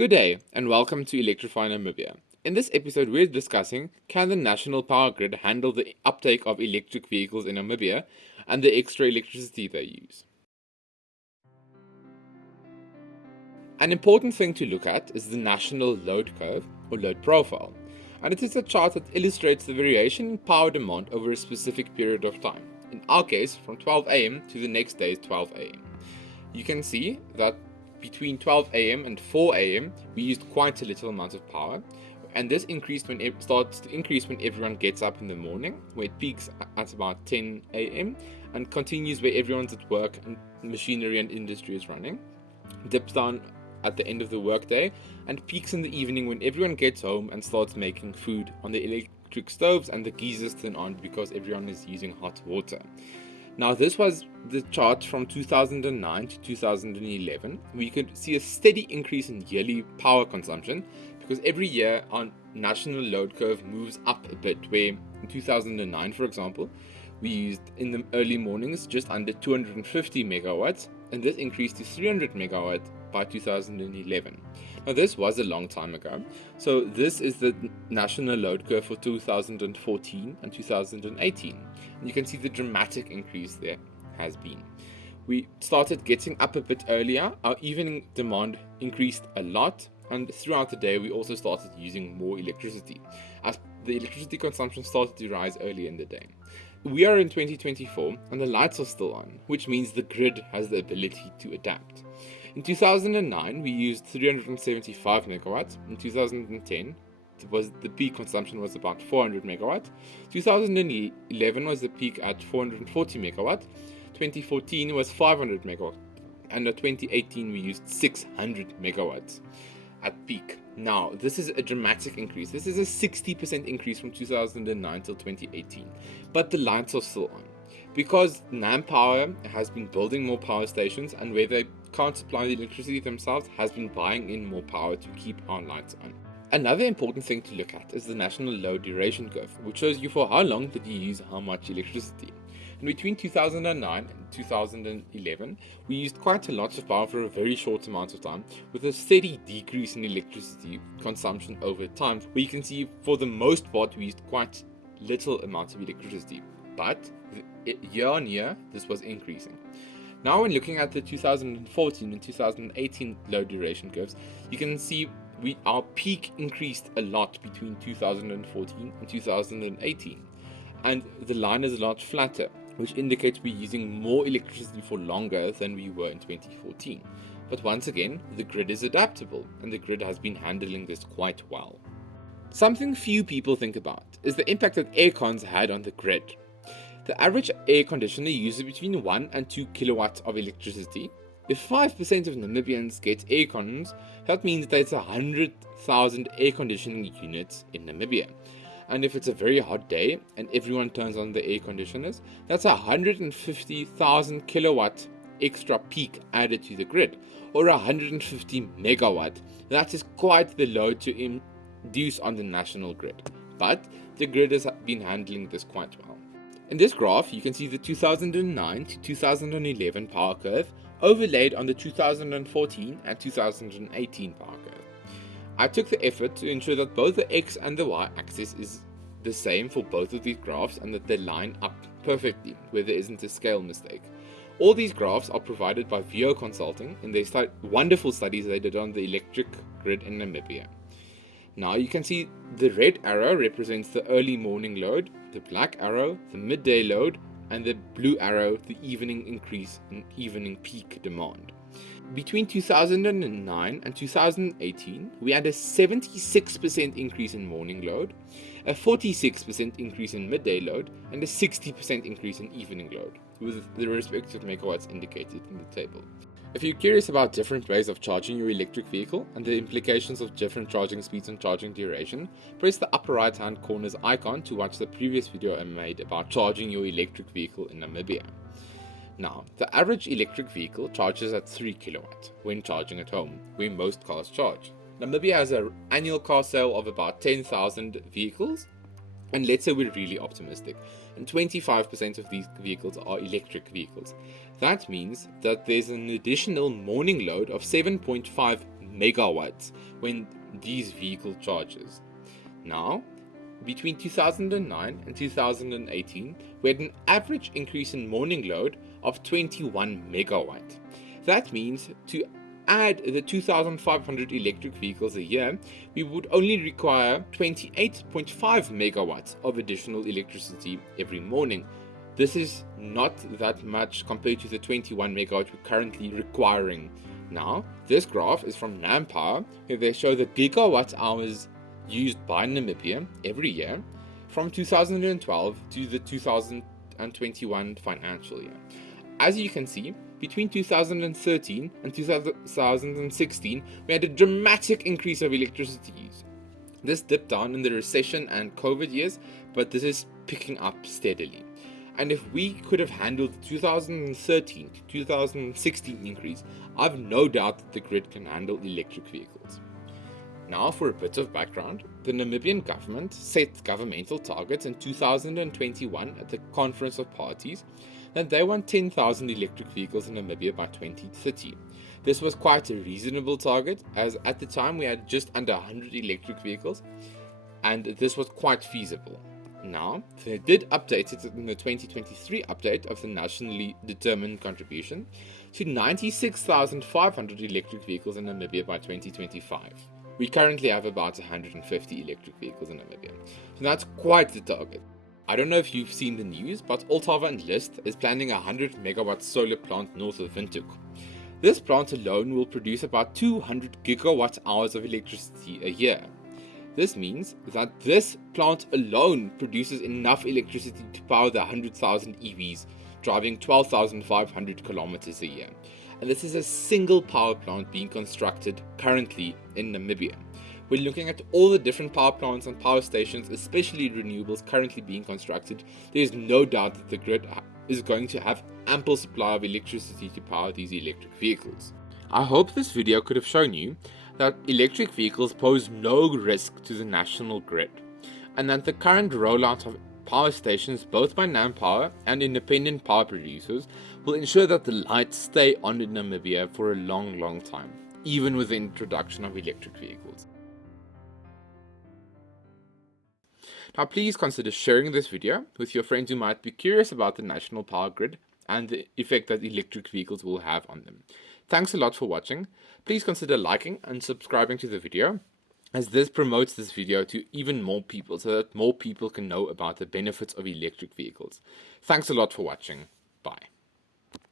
Good day, and welcome to Electrify Namibia. In this episode, we're discussing, can the national power grid handle the uptake of electric vehicles in Namibia and the extra electricity they use? An important thing to look at is the national load curve, or load profile, and it is a chart that illustrates the variation in power demand over a specific period of time. In our case, from 12 am to the next day's 12 am. You can see that between 12 am and 4 am, we used quite a little amount of power, and this increased when it starts to increase when everyone gets up in the morning, where it peaks at about 10 am and continues where everyone's at work and machinery and industry is running, dips down at the end of the workday, and peaks in the evening when everyone gets home and starts making food on the electric stoves and the geysers turn on because everyone is using hot water. Now, this was the chart from 2009 to 2011. We could see a steady increase in yearly power consumption because every year our national load curve moves up a bit, where in 2009, for example, we used in the early mornings just under 250 megawatts, and this increased to 300 megawatts by 2011. Now, this was a long time ago, so this is the national load curve for 2014 and 2018. And you can see the dramatic increase there has been. We started getting up a bit earlier, our evening demand increased a lot, and throughout the day we also started using more electricity, as the electricity consumption started to rise early in the day. We are in 2024 and the lights are still on, which means the grid has the ability to adapt. In 2009, we used 375 megawatts. In 2010, the peak consumption was about 400 megawatts. 2011 was the peak at 440 megawatts. 2014 was 500 megawatts. And in 2018, we used 600 megawatts at peak. Now, this is a dramatic increase. This is a 60% increase from 2009 till 2018. But the lights are still on, because NAM Power has been building more power stations, and where they can't supply the electricity themselves, has been buying in more power to keep our lights on. Another important thing to look at is the national load duration curve, which shows you for how long did you use how much electricity. And between 2009 and 2011, we used quite a lot of power for a very short amount of time, with a steady decrease in electricity consumption over time, where you can see for the most part we used quite little amounts of electricity, but year on year this was increasing. Now, when looking at the 2014 and 2018 load duration curves, you can see our peak increased a lot between 2014 and 2018, and the line is a lot flatter, which indicates we're using more electricity for longer than we were in 2014. But once again, the grid is adaptable, and the grid has been handling this quite well. Something few people think about is the impact that air cons had on the grid. The average air conditioner uses between 1 and 2 kilowatts of electricity. If 5% of Namibians get air cons, that means there's 100,000 air conditioning units in Namibia. And if it's a very hot day and everyone turns on the air conditioners, that's 150,000 kilowatt extra peak added to the grid, or 150 megawatt. That is quite the load to induce on the national grid, but the grid has been handling this quite well. In this graph, you can see the 2009 to 2011 power curve overlaid on the 2014 and 2018 power curve. I took the effort to ensure that both the X and the Y axis is the same for both of these graphs and that they line up perfectly, where there isn't a scale mistake. All these graphs are provided by VO Consulting in their wonderful studies they did on the electric grid in Namibia. Now you can see the red arrow represents the early morning load, the black arrow the midday load, and the blue arrow the evening increase in evening peak demand. Between 2009 and 2018, we had a 76% increase in morning load, a 46% increase in midday load, and a 60% increase in evening load, with the respective megawatts indicated in the table. If you're curious about different ways of charging your electric vehicle and the implications of different charging speeds and charging duration, press the upper right hand corner's icon to watch the previous video I made about charging your electric vehicle in Namibia. Now, the average electric vehicle charges at 3 kilowatts when charging at home, where most cars charge. Namibia has an annual car sale of about 10,000 vehicles, and let's say we're really optimistic, and 25% of these vehicles are electric vehicles. That means that there's an additional morning load of 7.5 megawatts when these vehicle charges. Now, between 2009 and 2018, we had an average increase in morning load of 21 megawatt. That means to add the 2,500 electric vehicles a year, we would only require 28.5 megawatts of additional electricity every morning. This is not that much compared to the 21 megawatt we're currently requiring. Now, this graph is from NamPower, where they show the gigawatt hours used by Namibia every year from 2012 to the 2021 financial year. As you can see, between 2013 and 2016, we had a dramatic increase of electricity use. This dipped down in the recession and COVID years, but this is picking up steadily. And if we could have handled the 2013 to 2016 increase, I've no doubt that the grid can handle electric vehicles. Now, for a bit of background, the Namibian government set governmental targets in 2021 at the Conference of Parties that they want 10,000 electric vehicles in Namibia by 2030. This was quite a reasonable target, as at the time we had just under 100 electric vehicles, and this was quite feasible. Now, they did update it in the 2023 update of the nationally determined contribution to 96,500 electric vehicles in Namibia by 2025. We currently have about 150 electric vehicles in Namibia, so that's quite the target. I don't know if you've seen the news, but Altava and List is planning a 100 megawatt solar plant north of Windhoek. This plant alone will produce about 200 gigawatt hours of electricity a year. This means that this plant alone produces enough electricity to power the 100,000 EVs driving 12,500 kilometers a year. And this is a single power plant being constructed currently in Namibia. We're looking at all the different power plants and power stations, especially renewables, currently being constructed. There's no doubt that the grid is going to have ample supply of electricity to power these electric vehicles. I hope this video could have shown you that electric vehicles pose no risk to the national grid, and that the current rollout of power stations, both by NamPower and independent power producers, will ensure that the lights stay on in Namibia for a long time, even with the introduction of electric vehicles. Now, please consider sharing this video with your friends who might be curious about the national power grid and the effect that electric vehicles will have on them. Thanks a lot for watching. Please consider liking and subscribing to the video, as this promotes this video to even more people so that more people can know about the benefits of electric vehicles. Thanks a lot for watching. Bye.